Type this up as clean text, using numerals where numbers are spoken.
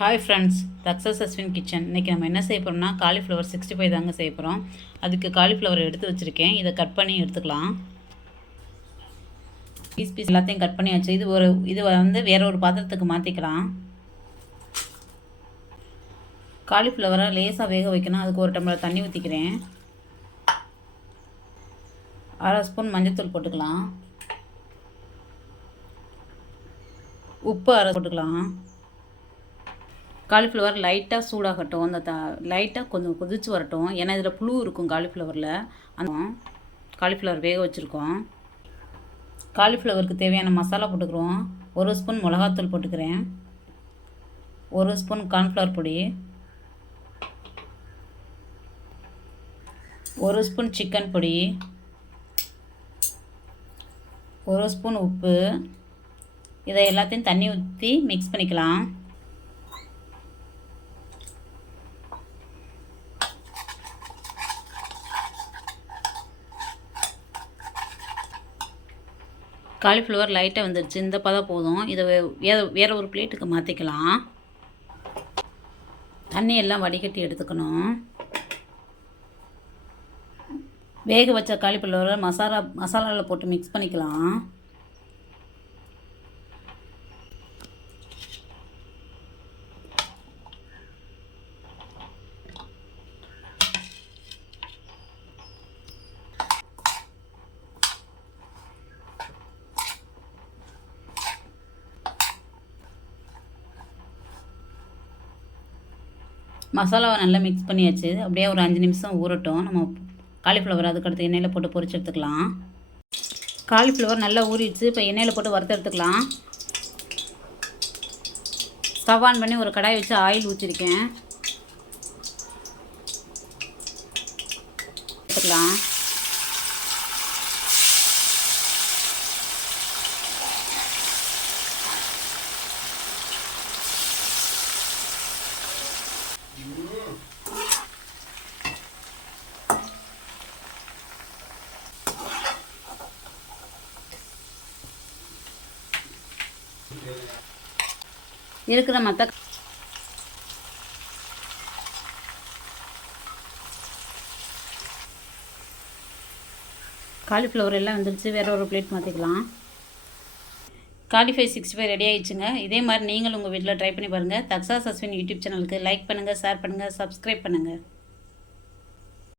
Hi friends, success Ashwin kitchen. இன்றைக்கி நம்ம என்ன செய்ய போகிறோம்னா காலிஃப்ளவர் 65 தாங்க செய்ய போகிறோம். அதுக்கு காலிஃப்ளவர் எடுத்து வச்சுருக்கேன். இதை கட் பண்ணி எடுத்துக்கலாம். பீஸ் எல்லாத்தையும் கட் பண்ணியாச்சு. இது வந்து வேற ஒரு பாத்திரத்துக்கு மாற்றிக்கலாம். காலிஃப்ளவரை லேசாக வேக வைக்கணும். அதுக்கு ஒரு டம்ளர் தண்ணி ஊற்றிக்கிறேன். 1/2 ஸ்பூன் மஞ்சள்தூள் போட்டுக்கலாம். உப்பு 1/2 போட்டுக்கலாம். காலிஃப்ளவர் லைட்டாக சூடாகட்டும். அந்த லைட்டாக கொஞ்சம் கொதிச்சு வரட்டும். ஏன்னா இதில் புழு இருக்கும் காலிஃப்ளவரில். அந்த காலிஃப்ளவர் வேக வச்சுருக்கோம். காலிஃப்ளவருக்கு தேவையான மசாலா போட்டுக்கிறோம். 1 ஸ்பூன் மிளகாத்தூள் போட்டுக்கிறேன். 1 ஸ்பூன் கார்ன்ஃப்ளவர் பொடி, 1 ஸ்பூன் சிக்கன் பொடி, 1 ஸ்பூன் உப்பு. இதை எல்லாத்தையும் தண்ணி ஊற்றி மிக்ஸ் பண்ணிக்கலாம். காலிஃப்ளவர் லைட்டாக வந்துடுச்சு. இந்த பதம் போதும். இதை வேறு ஒரு பிளேட்டுக்கு மாற்றிக்கலாம். தண்ணி எல்லாம் வடிகட்டி எடுத்துக்கணும். வேக வச்ச காலிஃப்ளவரை மசாலாவில் போட்டு மிக்ஸ் பண்ணிக்கலாம். மசாலாவை நல்லா மிக்ஸ் பண்ணியாச்சு. அப்படியே ஒரு 5 நிமிஷம் ஊறட்டும். நம்ம காலிஃப்ளவர் அதுக்கடுத்து எண்ணெயில் போட்டு பொரிச்சு எடுத்துக்கலாம். காலிஃப்ளவர் நல்லா ஊறிடுச்சு. இப்போ எண்ணெயில் போட்டு வறுத்து எடுத்துக்கலாம். ஸ்டவ் ஆன் பண்ணி ஒரு கடாய் வச்சு ஆயில் ஊற்றிருக்கேன். எடுத்துக்கலாம். இருக்கிற மற்ற காலிஃப்ளவர் எல்லாம் வந்துடுச்சு. வேறு ஒரு பிளேட் மாற்றிக்கலாம். காலிஃப்ளவர் 65 ரெடி ஆகிடுச்சுங்க. இதே மாதிரி நீங்களும் உங்கள் வீட்டில் ட்ரை பண்ணி பாருங்கள். சக்ஸஸ் அஸ்வின் யூடியூப் சேனலுக்கு லைக் பண்ணுங்கள், ஷேர் பண்ணுங்கள், சப்ஸ்கிரைப் பண்ணுங்கள்.